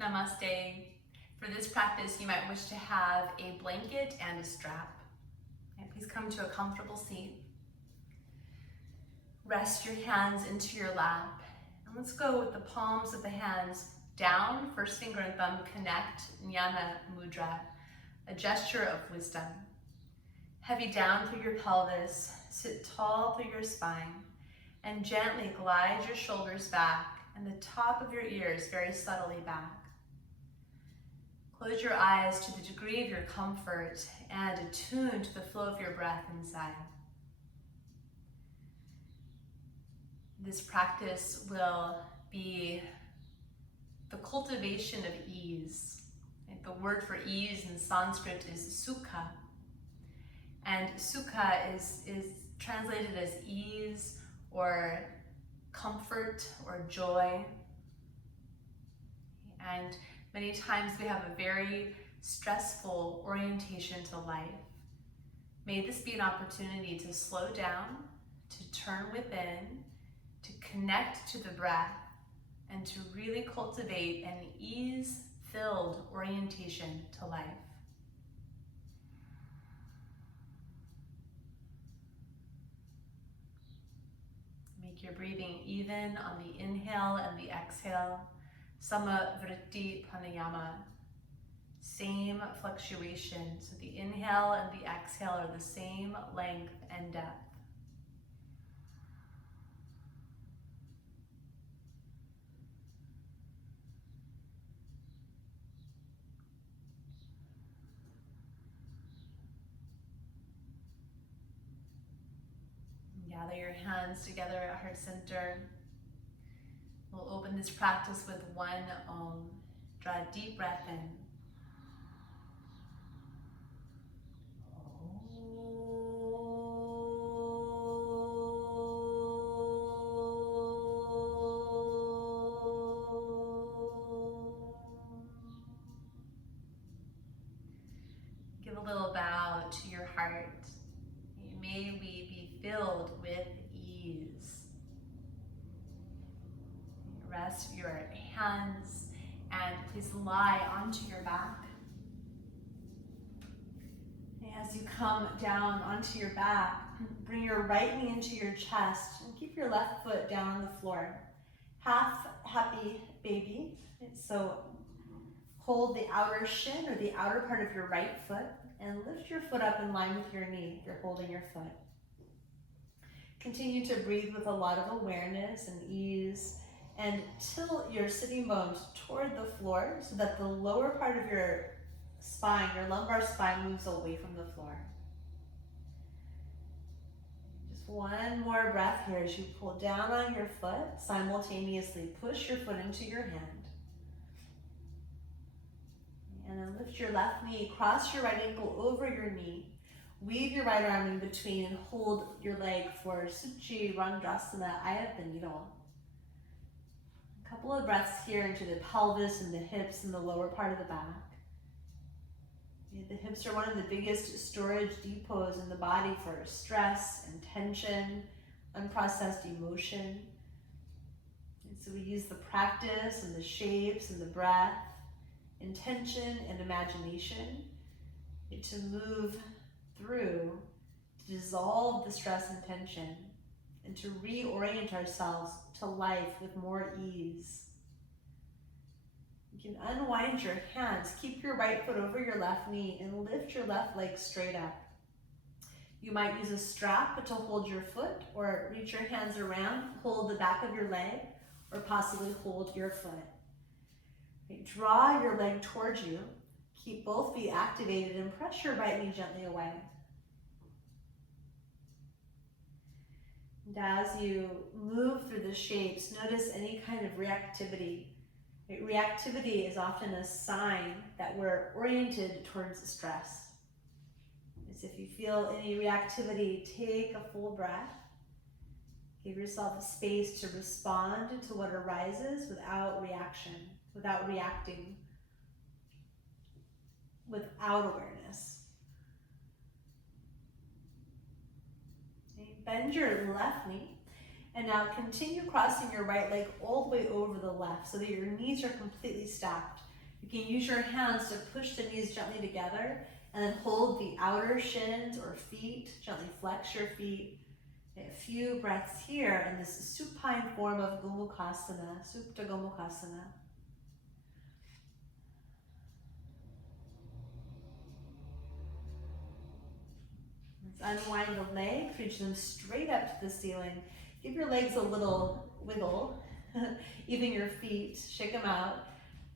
Namaste. For this practice, you might wish to have a blanket and a strap. And please come to a comfortable seat. Rest your hands into your lap. And let's go with the palms of the hands down, first finger and thumb connect, Jnana Mudra, a gesture of wisdom. Heavy down through your pelvis, sit tall through your spine, and gently glide your shoulders back and the top of your ears very subtly back. Close your eyes to the degree of your comfort and attune to the flow of your breath inside. This practice will be the cultivation of ease. The word for ease in Sanskrit is sukha. And sukha is translated as ease or comfort or joy. And many times we have a very stressful orientation to life. May this be an opportunity to slow down, to turn within, to connect to the breath, and to really cultivate an ease-filled orientation to life. Make your breathing even on the inhale and the exhale. Samavritti pranayama. Same fluctuation. So the inhale and the exhale are the same length and depth. Gather your hands together at heart center. We'll open this practice with one Om. Draw a deep breath in. Give a little bow to your heart. May we be filled with ease. Rest your hands and please lie onto your back. As you come down onto your back, bring your right knee into your chest and keep your left foot down on the floor. Half happy baby. So hold the outer shin or the outer part of your right foot and lift your foot up in line with your knee if you're holding your foot. Continue to breathe with a lot of awareness and ease, and tilt your sitting bones toward the floor so that the lower part of your spine, your lumbar spine, moves away from the floor. Just one more breath here as you pull down on your foot, simultaneously push your foot into your hand. And then lift your left knee, cross your right ankle over your knee, weave your right arm in between and hold your leg for Suchi Randrasana, eye of the needle. A couple of breaths here into the pelvis and the hips and the lower part of the back. The hips are one of the biggest storage depots in the body for stress and tension, unprocessed emotion. And so we use the practice and the shapes and the breath, intention and imagination to move through, to dissolve the stress and tension, and to reorient ourselves to life with more ease. You can unwind your hands, keep your right foot over your left knee, and lift your left leg straight up. You might use a strap to hold your foot, or reach your hands around, hold the back of your leg, or possibly hold your foot. Okay, draw your leg towards you, keep both feet activated, and press your right knee gently away. And as you move through the shapes, notice any kind of reactivity. Reactivity is often a sign that we're oriented towards stress. As if you feel any reactivity, take a full breath. Give yourself space to respond to what arises without reaction, without reacting, without awareness. Okay, bend your left knee. And now continue crossing your right leg all the way over the left so that your knees are completely stacked. You can use your hands to push the knees gently together and then hold the outer shins or feet, gently flex your feet. A few breaths here in this supine form of Gomukhasana, Supta Gomukhasana. Let's unwind the legs, reach them straight up to the ceiling. Give your legs a little wiggle, even your feet, shake them out.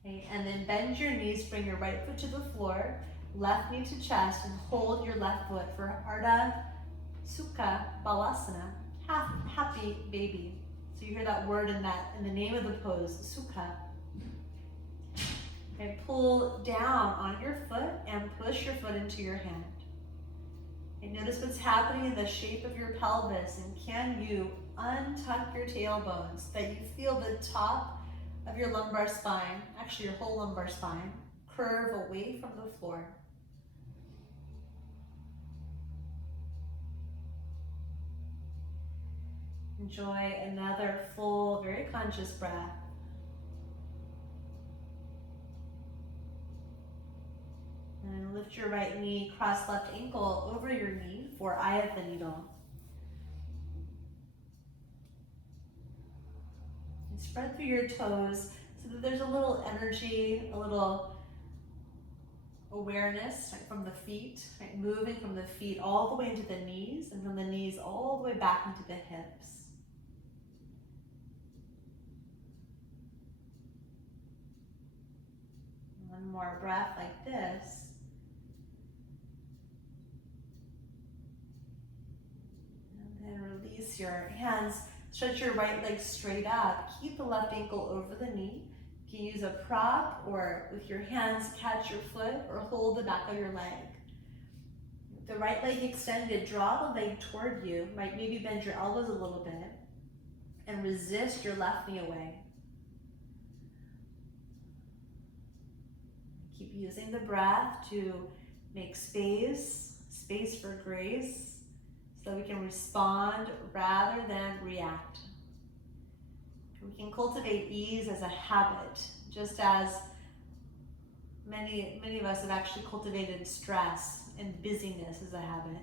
Okay, and then bend your knees, bring your right foot to the floor, left knee to chest, and hold your left foot for Ardha Sukha Balasana, happy baby. So you hear that word in the name of the pose, Sukha. Okay, pull down on your foot and push your foot into your hand. Okay, notice what's happening in the shape of your pelvis, and can you untuck your tailbones so that you feel the top of your lumbar spine, actually your whole lumbar spine, curve away from the floor. Enjoy another full, very conscious breath. And lift your right knee, cross left ankle over your knee for eye of the needle. And spread through your toes so that there's a little energy, a little awareness, right, from the feet, right, moving from the feet all the way into the knees, and from the knees all the way back into the hips. One more breath like this. And then release your hands. Stretch your right leg straight up. Keep the left ankle over the knee. You can use a prop, or with your hands catch your foot or hold the back of your leg. With the right leg extended, draw the leg toward you. Might maybe bend your elbows a little bit and resist your left knee away. Keep using the breath to make space for grace, so that we can respond rather than react. We can cultivate ease as a habit, just as many of us have actually cultivated stress and busyness as a habit.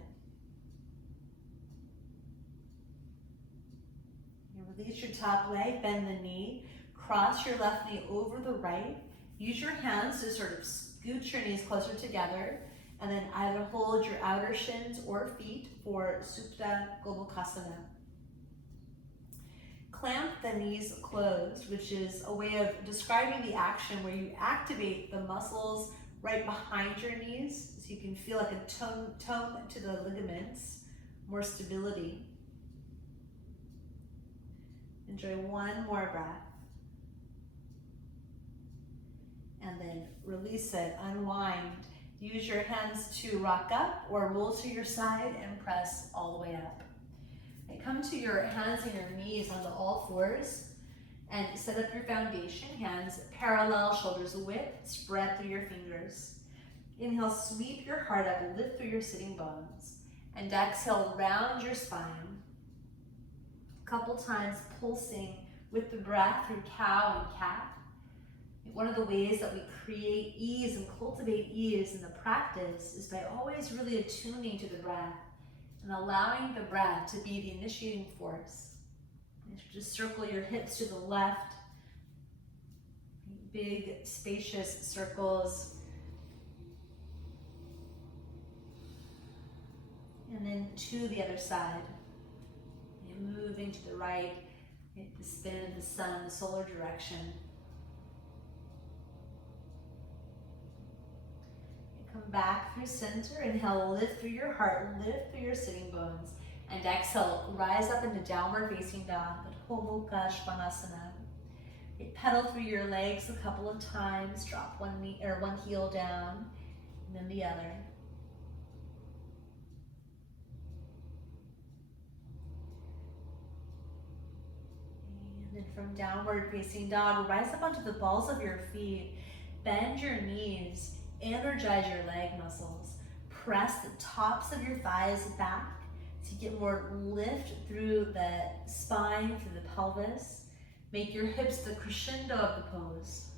You release your top leg, bend the knee, cross your left knee over the right. Use your hands to sort of scoot your knees closer together, and then either hold your outer shins or feet for Supta Gomukhasana. Clamp the knees closed, which is a way of describing the action where you activate the muscles right behind your knees, so you can feel like a tone to the ligaments, more stability. Enjoy one more breath. And then release it, unwind. Use your hands to rock up or roll to your side and press all the way up. And come to your hands and your knees onto all fours and set up your foundation. Hands parallel, shoulders width, spread through your fingers. Inhale, sweep your heart up, lift through your sitting bones. And exhale, round your spine. A couple times pulsing with the breath through cow and cat. One of the ways that we create ease and cultivate ease in the practice is by always really attuning to the breath and allowing the breath to be the initiating force. Just circle your hips to the left, big spacious circles. And then to the other side. And moving to the right, the spin of the sun, the solar direction. Come back through center. Inhale, lift through your heart, lift through your sitting bones. And exhale, rise up into downward facing dog, Adho Mukha Svanasana. Pedal through your legs a couple of times, drop one knee or one heel down, and then the other. And then from downward facing dog, rise up onto the balls of your feet, bend your knees, energize your leg muscles. Press the tops of your thighs back to get more lift through the spine, through the pelvis. Make your hips the crescendo of the pose.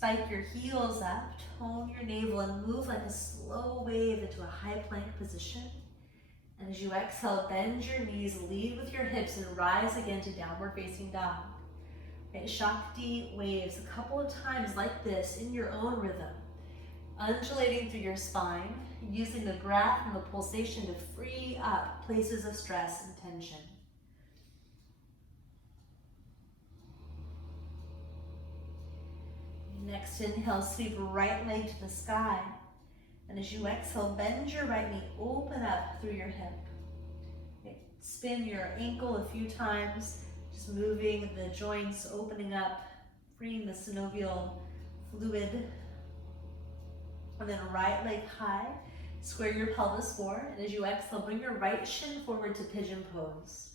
Spike your heels up, tone your navel, and move like a slow wave into a high plank position. And as you exhale, bend your knees, lead with your hips, and rise again to downward facing dog. Right, Shakti waves a couple of times like this in your own rhythm, undulating through your spine, using the breath and the pulsation to free up places of stress and tension. Next inhale, sweep right leg to the sky. And as you exhale, bend your right knee, open up through your hip. Okay. Spin your ankle a few times, just moving the joints, opening up, freeing the synovial fluid. And then right leg high, square your pelvis forward. And as you exhale, bring your right shin forward to pigeon pose.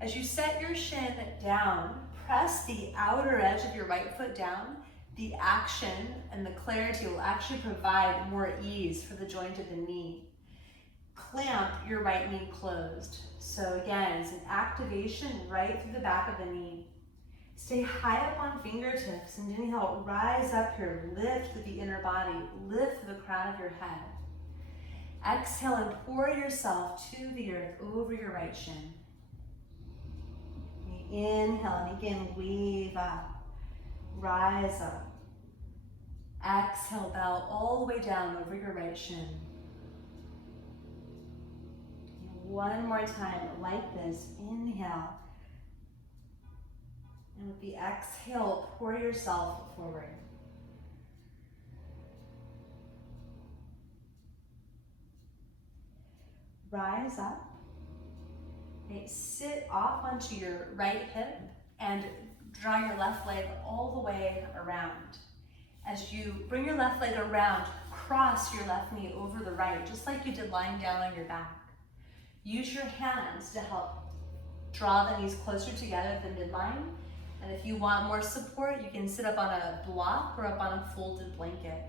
As you set your shin down, press the outer edge of your right foot down. The action and the clarity will actually provide more ease for the joint of the knee. Clamp your right knee closed. So again, it's an activation right through the back of the knee. Stay high up on fingertips and inhale, rise up here, lift through the inner body, lift through the crown of your head. Exhale and pour yourself to the earth over your right shin. Inhale and again, wave up, rise up. Exhale, bow all the way down over your right shin. One more time, like this. Inhale. And with the exhale, pour yourself forward. Rise up. Okay, sit off onto your right hip and draw your left leg all the way around. As you bring your left leg around, cross your left knee over the right, just like you did lying down on your back. Use your hands to help draw the knees closer together at the midline. And if you want more support, you can sit up on a block or up on a folded blanket.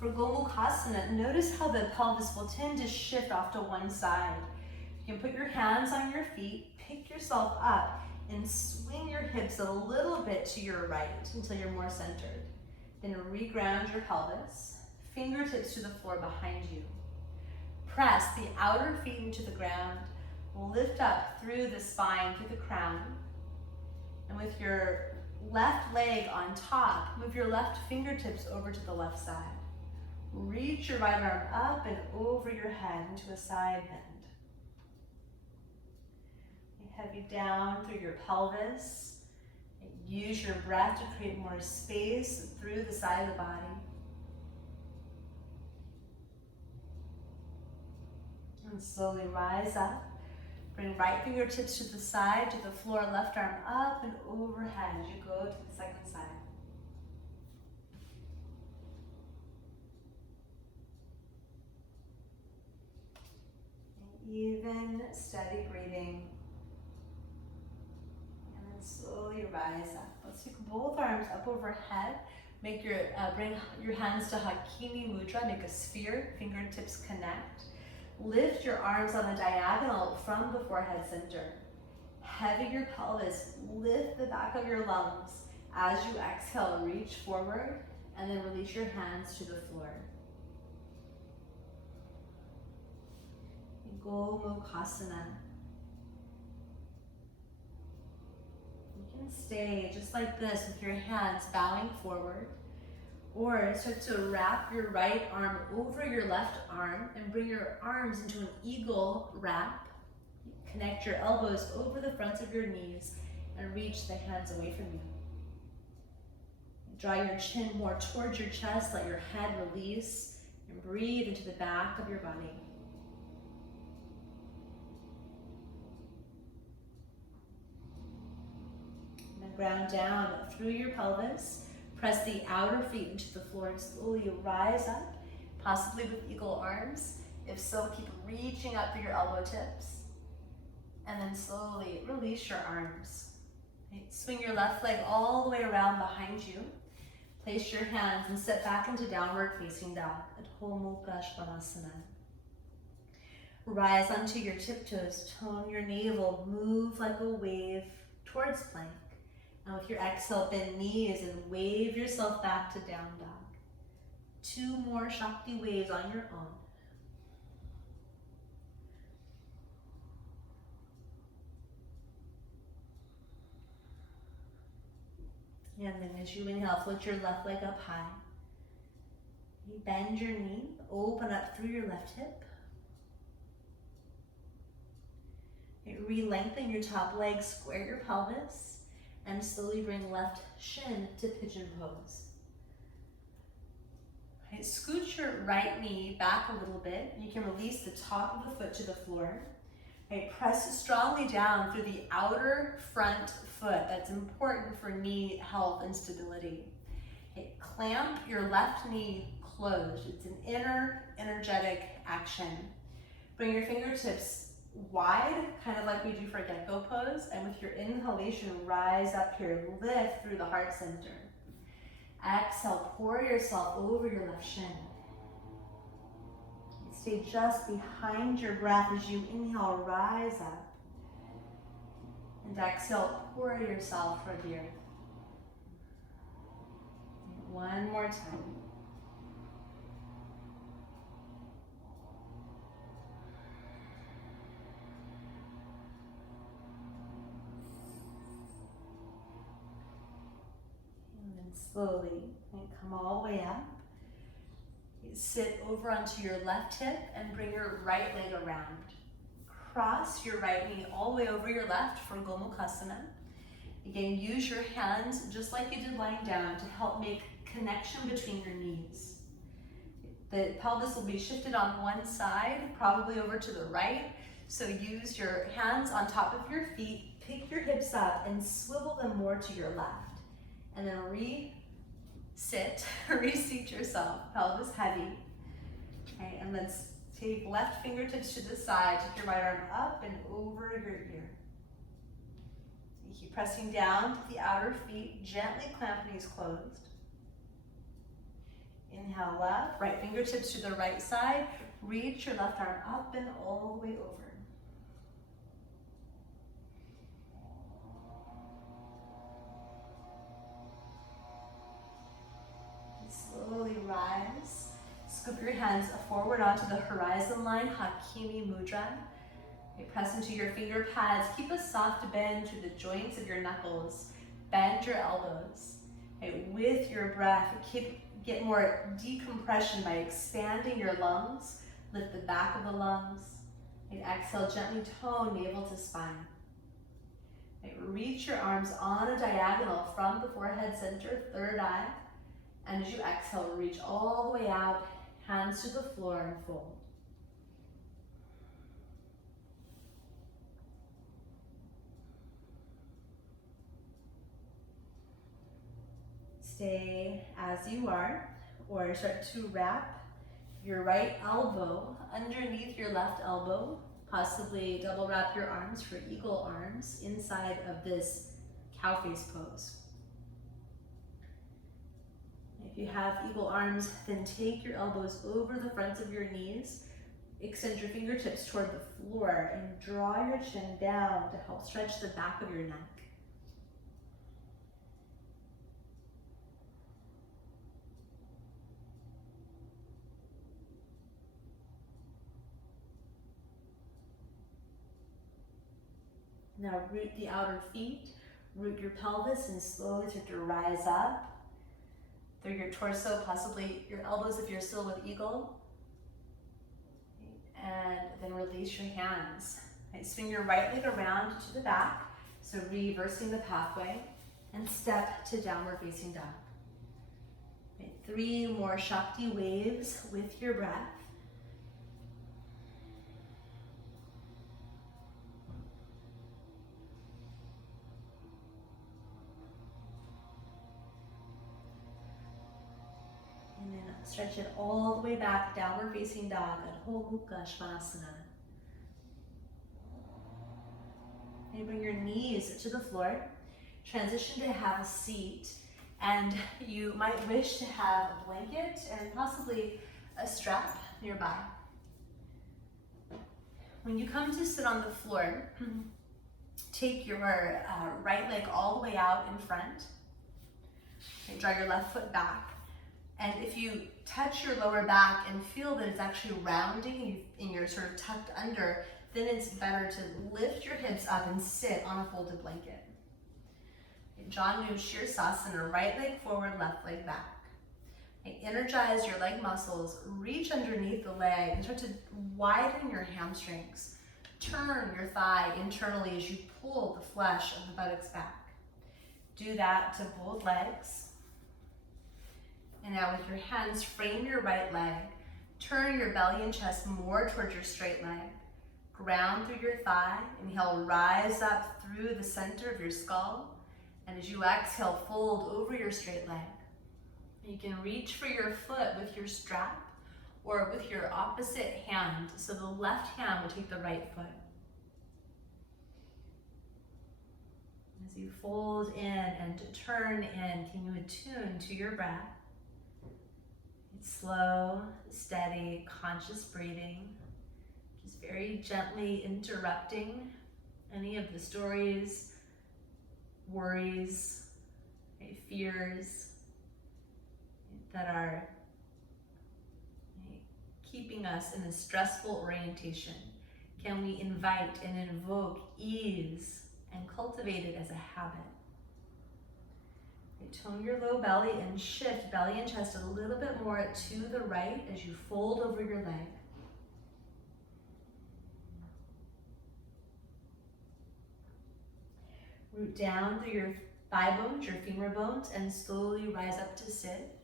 For Gomukhasana, notice how the pelvis will tend to shift off to one side. You can put your hands on your feet, pick yourself up, and swing your hips a little bit to your right until you're more centered. Then reground your pelvis, fingertips to the floor behind you. Press the outer feet into the ground, lift up through the spine, through the crown. And with your left leg on top, move your left fingertips over to the left side. Reach your right arm up and over your head into a side bend. Heavy down through your pelvis. Use your breath to create more space through the side of the body. And slowly rise up. Bring right fingertips to the side, to the floor, left arm up and overhead as you go to the second side. And even, steady breathing. Slowly rise up. Let's take both arms up overhead. Make your bring your hands to Hakini Mudra. Make a sphere. Fingertips connect. Lift your arms on a diagonal from the forehead center. Heavy your pelvis. Lift the back of your lungs. As you exhale, reach forward and then release your hands to the floor. Gomukhasana. Stay just like this with your hands bowing forward, or start to wrap your right arm over your left arm and bring your arms into an eagle wrap. Connect your elbows over the fronts of your knees and reach the hands away from you. Draw your chin more towards your chest, let your head release, and breathe into the back of your body. Ground down through your pelvis. Press the outer feet into the floor and slowly rise up, possibly with eagle arms. If so, keep reaching up through your elbow tips. And then slowly release your arms. Okay. Swing your left leg all the way around behind you. Place your hands and step back into downward facing dog, Adho Mukha Svanasana. Rise onto your tiptoes, tone your navel, move like a wave towards plank. And with your exhale, bend knees and wave yourself back to down dog. 2 more Shakti waves on your own. And then as you inhale, float your left leg up high. You bend your knee, open up through your left hip. You re-lengthen your top leg, square your pelvis, and slowly bring left shin to pigeon pose. Right, scoot your right knee back a little bit. You can release the top of the foot to the floor. Right, press strongly down through the outer front foot. That's important for knee health and stability. Okay, clamp your left knee closed. It's an inner energetic action. Bring your fingertips wide, kind of like we do for gecko pose, and with your inhalation, rise up here, lift through the heart center. Exhale, pour yourself over your left shin. Stay just behind your breath as you inhale, rise up. And exhale, pour yourself toward the earth. One more time. And then slowly, and come all the way up. Sit over onto your left hip and bring your right leg around. Cross your right knee all the way over your left for Gomukhasana. Again, use your hands just like you did lying down to help make connection between your knees. The pelvis will be shifted on one side, probably over to the right. So use your hands on top of your feet, pick your hips up and swivel them more to your left. And then reseat yourself, pelvis heavy. Okay, and let's take left fingertips to the side, take your right arm up and over your ear. You keep pressing down to the outer feet, gently clamp knees closed. Inhale left, right fingertips to the right side, reach your left arm up and all the way over. Slowly rise. Scoop your hands forward onto the horizon line, Hakini Mudra. Okay, press into your finger pads. Keep a soft bend to the joints of your knuckles. Bend your elbows. Okay, with your breath, get more decompression by expanding your lungs. Lift the back of the lungs. Okay, exhale, gently tone navel to spine. Okay, reach your arms on a diagonal from the forehead center, third eye. And as you exhale, reach all the way out, hands to the floor and fold. Stay as you are, or start to wrap your right elbow underneath your left elbow, possibly double wrap your arms for eagle arms inside of this cow face pose. If you have eagle arms, then take your elbows over the fronts of your knees, extend your fingertips toward the floor, and draw your chin down to help stretch the back of your neck. Now root the outer feet, root your pelvis, and slowly start to rise up through your torso, possibly your elbows if you're still with eagle. And then release your hands. Right, swing your right leg around to the back, so reversing the pathway, and step to downward facing dog. Right, 3 more Shakti waves with your breath. And then stretch it all the way back, downward facing dog, Adho Mukha Svanasana. And bring your knees to the floor. Transition to have a seat. And you might wish to have a blanket and possibly a strap nearby. When you come to sit on the floor, Take your right leg all the way out in front. Okay, draw your left foot back. And if you touch your lower back and feel that it's actually rounding and you're sort of tucked under, then it's better to lift your hips up and sit on a folded blanket. Okay, Janu Shirsasana, right leg forward, left leg back. Okay, energize your leg muscles, reach underneath the leg and start to widen your hamstrings. Turn your thigh internally as you pull the flesh of the buttocks back. Do that to both legs. And now with your hands, frame your right leg. Turn your belly and chest more towards your straight leg. Ground through your thigh. Inhale, rise up through the center of your skull. And as you exhale, fold over your straight leg. You can reach for your foot with your strap or with your opposite hand. So the left hand will take the right foot. As you fold in and turn in, can you attune to your breath? It's slow, steady, conscious breathing. Just very gently interrupting any of the stories, worries, fears that are keeping us in a stressful orientation. Can we invite and invoke ease and cultivate it as a habit? Tone your low belly and shift belly and chest a little bit more to the right as you fold over your leg. Root down through your thigh bones, your femur bones, and slowly rise up to sit.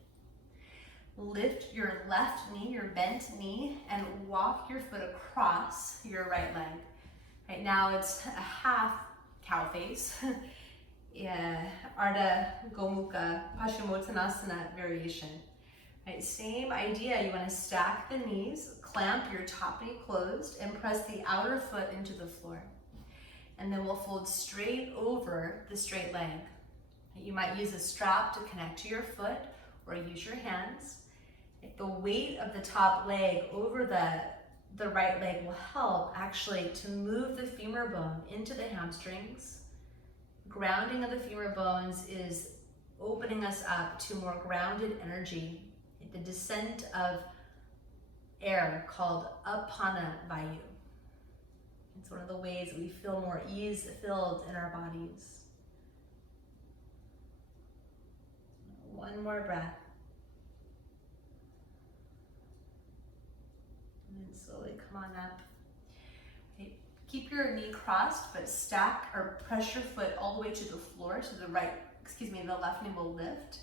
Lift your left knee, your bent knee, and walk your foot across your right leg. Right now it's a half cow face. Ardha Gomuka Paschimottanasana variation. Right, same idea, you want to stack the knees, clamp your top knee closed, and press the outer foot into the floor. And then we'll fold straight over the straight leg. You might use a strap to connect to your foot or use your hands. If the weight of the top leg over the right leg will help actually to move the femur bone into the hamstrings. Grounding of the femur bones is opening us up to more grounded energy, the descent of air called Apana Vayu. It's one of the ways that we feel more ease-filled in our bodies. One more breath. And then slowly come on up. Okay. Keep your knee crossed, but stack or press your foot all the way to the floor, so the left knee will lift.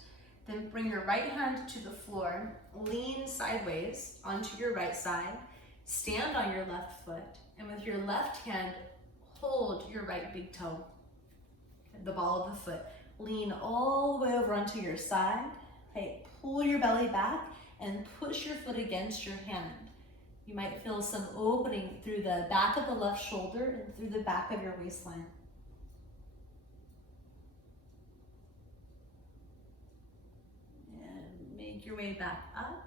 Then bring your right hand to the floor, lean sideways onto your right side, stand on your left foot, and with your left hand, hold your right big toe, the ball of the foot. Lean all the way over onto your side. Okay, pull your belly back and push your foot against your hand. You might feel some opening through the back of the left shoulder and through the back of your waistline. And make your way back up.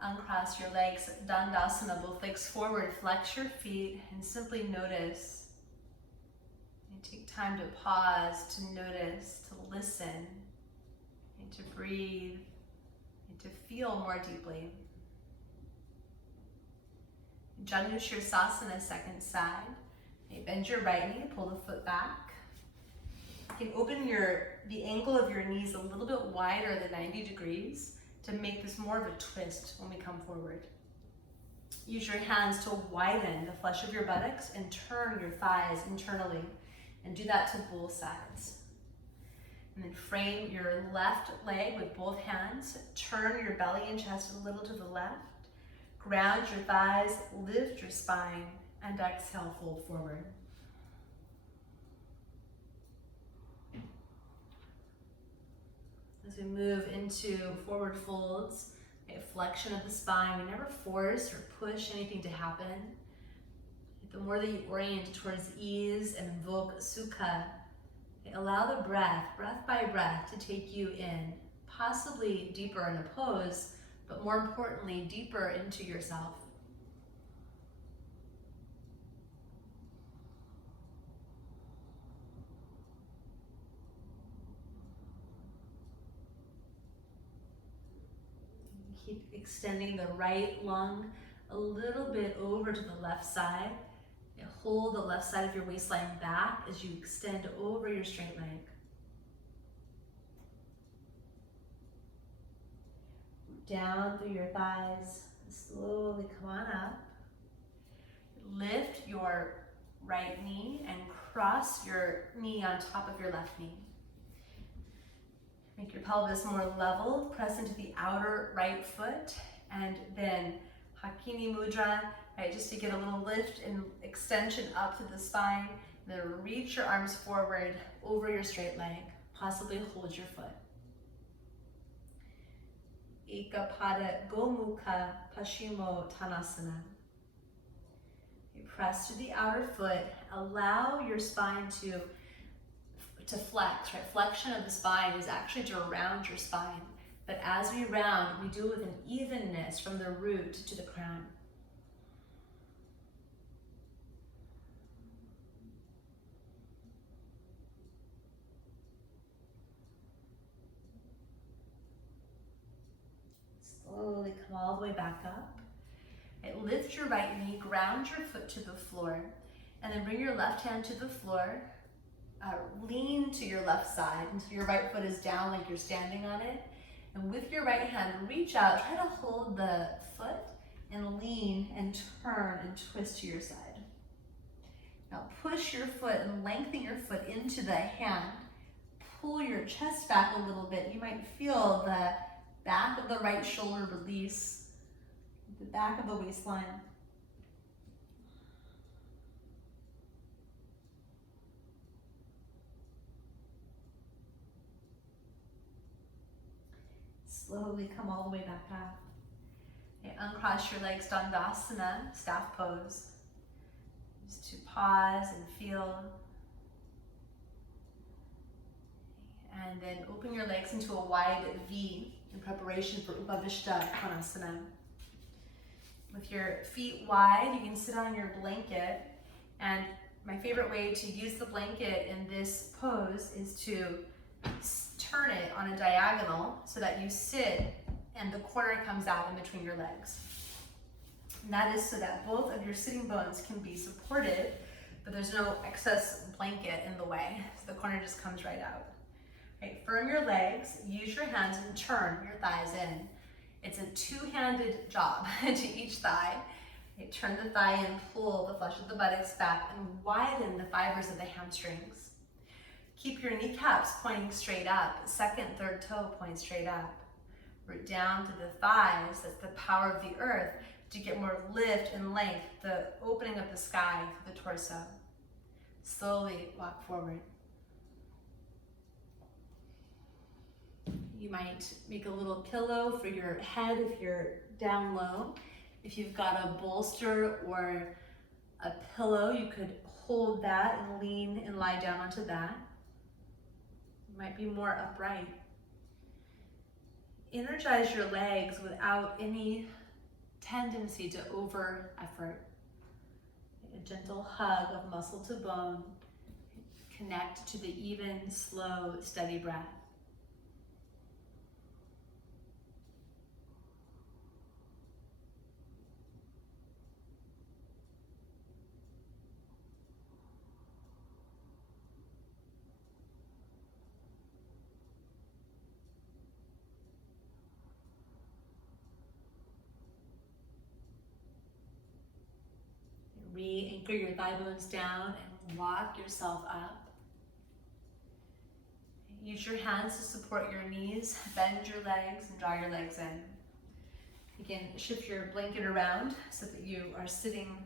Uncross your legs, Dandasana, both legs forward, flex your feet, and simply notice. And take time to pause, to notice, to listen, and to breathe, and to feel more deeply. Janu Shirsasana, second side. Okay, bend your right knee, pull the foot back. You can open the angle of your knees a little bit wider than 90 degrees to make this more of a twist when we come forward. Use your hands to widen the flesh of your buttocks and turn your thighs internally, and do that to both sides. And then frame your left leg with both hands, turn your belly and chest a little to the left, ground your thighs, lift your spine, and exhale, fold forward. As we move into forward folds, a flexion of the spine, we never force or push anything to happen. The more that you orient towards ease and invoke sukha, allow the breath by breath, to take you in, possibly deeper in a pose, but more importantly, deeper into yourself. Keep extending the right lung a little bit over to the left side. And hold the left side of your waistline back as you extend over your straight leg. Down through your thighs, slowly come on up. Lift your right knee and cross your knee on top of your left knee. Make your pelvis more level, press into the outer right foot, and then Hakini Mudra, right, just to get a little lift and extension up to the spine. Then reach your arms forward over your straight leg, possibly hold your foot. Ekapada Gomukha Paschimo Tanasana. You press to the outer foot, allow your spine to flex, right? Flexion of the spine is actually to round your spine. But as we round, we do it with an evenness from the root to the crown. Slowly come all the way back up. Right, lift your right knee, ground your foot to the floor, and then bring your left hand to the floor. Lean to your left side until your right foot is down like you're standing on it. And with your right hand, reach out, try to hold the foot and lean and turn and twist to your side. Now push your foot and lengthen your foot into the hand. Pull your chest back a little bit. You might feel the back of the right shoulder release, the back of the waistline. Slowly come all the way back up. Okay, uncross your legs, Dandasana, staff pose. Just to pause and feel. And then open your legs into a wide V in preparation for Upavishta Konasana. With your feet wide, you can sit on your blanket. And my favorite way to use the blanket in this pose is to turn it on a diagonal so that you sit and the corner comes out in between your legs. And that is so that both of your sitting bones can be supported, but there's no excess blanket in the way. So the corner just comes right out. Right, firm your legs, use your hands and turn your thighs in. It's a two-handed job to each thigh. Okay, turn the thigh in, pull the flesh of the buttocks back, and widen the fibers of the hamstrings. Keep your kneecaps pointing straight up. Second, third toe point straight up. Root down to the thighs. That's the power of the earth to get more lift and length, the opening of the sky through the torso. Slowly walk forward. You might make a little pillow for your head if you're down low. If you've got a bolster or a pillow, you could hold that and lean and lie down onto that. You might be more upright. Energize your legs without any tendency to over effort. A gentle hug of muscle to bone. Connect to the even, slow, steady breath. Re-anchor your thigh bones down and walk yourself up. Use your hands to support your knees, bend your legs, and draw your legs in. You can shift your blanket around so that you are sitting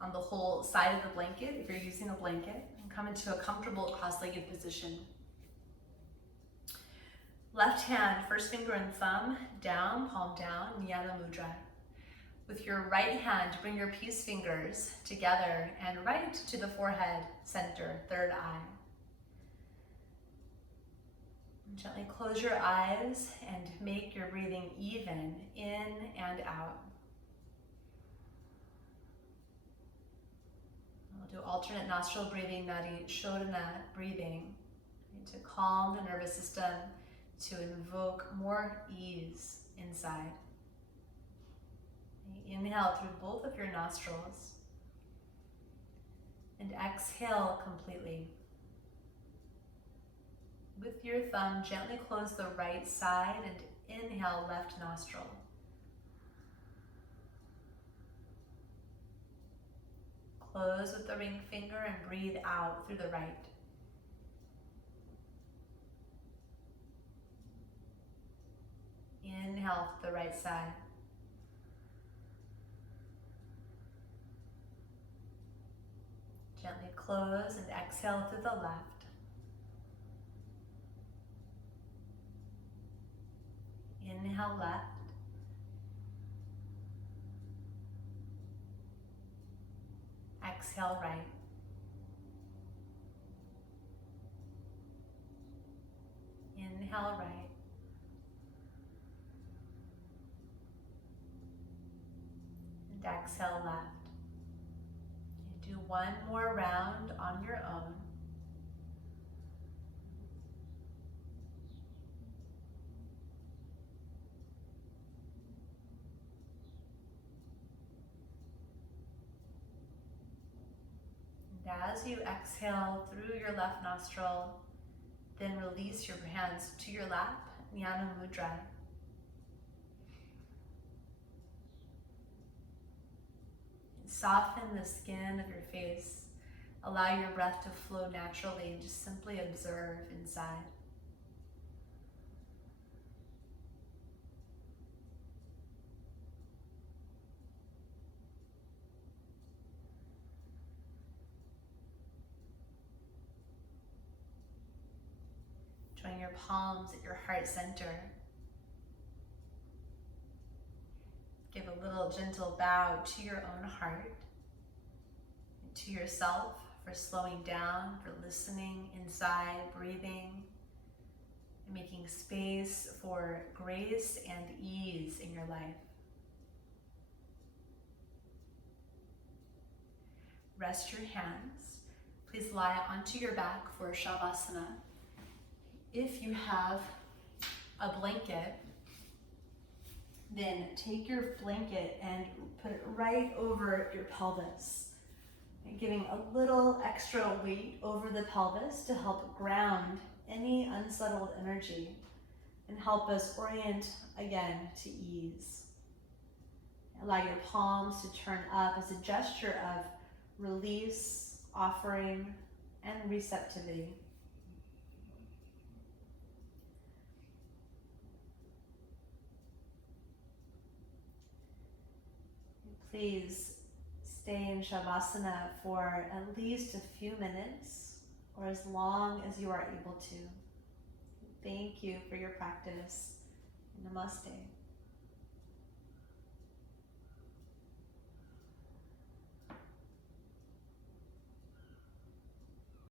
on the whole side of the blanket if you're using a blanket, and come into a comfortable cross-legged position. Left hand, first finger and thumb, down, palm down, Jnana Mudra. With your right hand, bring your peace fingers together and right to the forehead, center, third eye. And gently close your eyes and make your breathing even, in and out. We'll do alternate nostril breathing, Nadi Shodhana breathing, to calm the nervous system, to invoke more ease inside. Inhale through both of your nostrils and exhale completely. With your thumb, gently close the right side and inhale left nostril. Close with the ring finger and breathe out through the right. Inhale to the right side. Gently close and exhale through the left. Inhale left. Exhale right. Inhale right. And exhale left. Do one more round on your own. And as you exhale through your left nostril, then release your hands to your lap, Jnana Mudra. Soften the skin of your face. Allow your breath to flow naturally and just simply observe inside. Join your palms at your heart center. Give a little gentle bow to your own heart, and to yourself for slowing down, for listening inside, breathing, and making space for grace and ease in your life. Rest your hands. Please lie onto your back for Shavasana. If you have a blanket, then take your blanket and put it right over your pelvis, giving a little extra weight over the pelvis to help ground any unsettled energy and help us orient again to ease. Allow your palms to turn up as a gesture of release, offering, and receptivity. Please stay in Shavasana for at least a few minutes or as long as you are able to. Thank you for your practice. Namaste.